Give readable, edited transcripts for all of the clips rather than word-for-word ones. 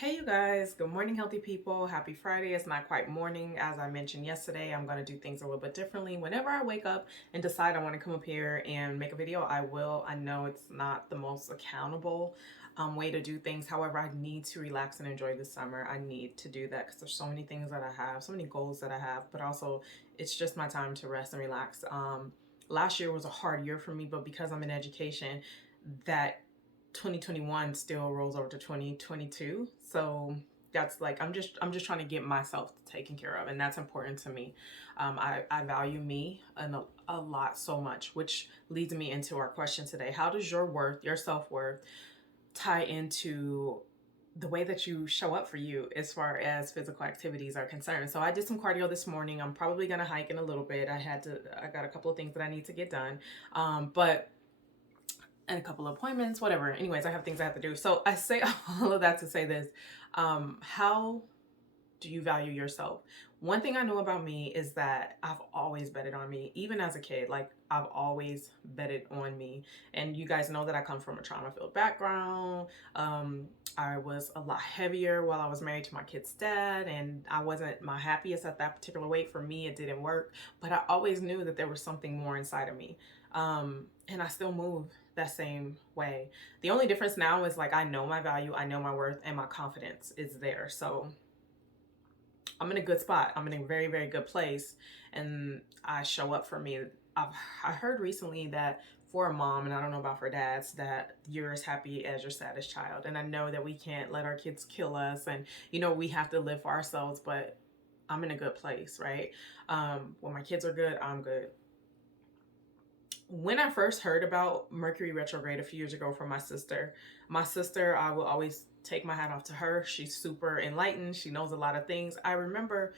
Hey you guys, good morning healthy people. Happy Friday. It's not quite morning. As I mentioned yesterday, I'm going to do things a little bit differently. Whenever I wake up and decide I want to come up here and make a video, I will. I know it's not the most accountable way to do things. However, I need to relax and enjoy the summer. I need to do that because there's so many things that I have, so many goals that I have, but also it's just my time to rest and relax. Last year was a hard year for me, but because I'm in education, that 2021 still rolls over to 2022. So that's like I'm just trying to get myself taken care of, and that's important to me. I value me and a lot so much, which leads me into our question today. How does your worth, your self-worth, tie into the way that you show up for you as far as physical activities are concerned? So I did some cardio this morning. I'm probably gonna hike in a little bit. I got a couple of things that I need to get done. But and a couple of appointments, whatever. Anyways, I have things I have to do. So I say all of that to say this. How do you value yourself? One thing I know about me is that I've always betted on me, even as a kid. Like, I've always betted on me. And you guys know that I come from a trauma filled background. I was a lot heavier while I was married to my kid's dad, and I wasn't my happiest at that particular weight. For me, it didn't work, but I always knew that there was something more inside of me. And I still move that same way. The only difference now is like I know my value, I know my worth, and my confidence is there. So I'm in a good spot. I'm in a very, very good place, and I show up for me. I heard recently that for a mom, and I don't know about for dads, that you're as happy as your saddest child. And I know that we can't let our kids kill us, and we have to live for ourselves. But I'm in a good place, right? When my kids are good, I'm good. When I first heard about Mercury retrograde a few years ago from my sister, I will always take my hat off to her. She's super enlightened. She knows a lot of things. I remember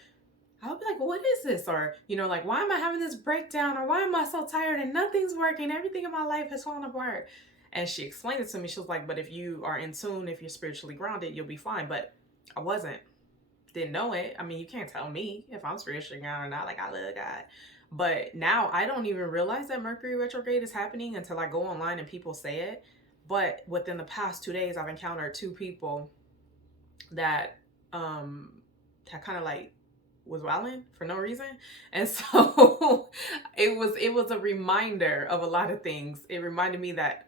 I would be like, what is this? Or, like, why am I having this breakdown? Or why am I so tired and nothing's working? Everything in my life has fallen apart. And she explained it to me. She was like, but if you are in tune, if you're spiritually grounded, you'll be fine. But I wasn't. Didn't know it. I mean, you can't tell me if I'm spiritually grounded or not. Like, I love God. But now I don't even realize that Mercury retrograde is happening until I go online and people say it. But within the past 2 days, I've encountered two people that that kind of like was wilding for no reason. And so it was a reminder of a lot of things. It reminded me that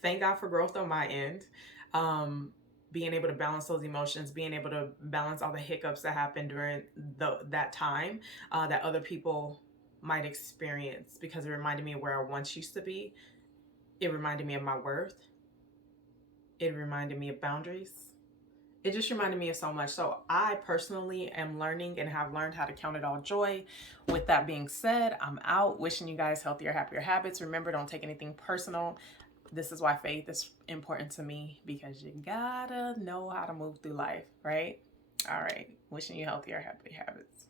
thank God for growth on my end. Being able to balance those emotions, being able to balance all the hiccups that happened during that time that other people might experience, because it reminded me of where I once used to be. It reminded me of my worth. It reminded me of boundaries. It just reminded me of so much. So I personally am learning and have learned how to count it all joy. With that being said, I'm out wishing you guys healthier, happier habits. Remember, don't take anything personal. This is why faith is important to me, because you gotta know how to move through life, right? All right. Wishing you healthier, happy habits.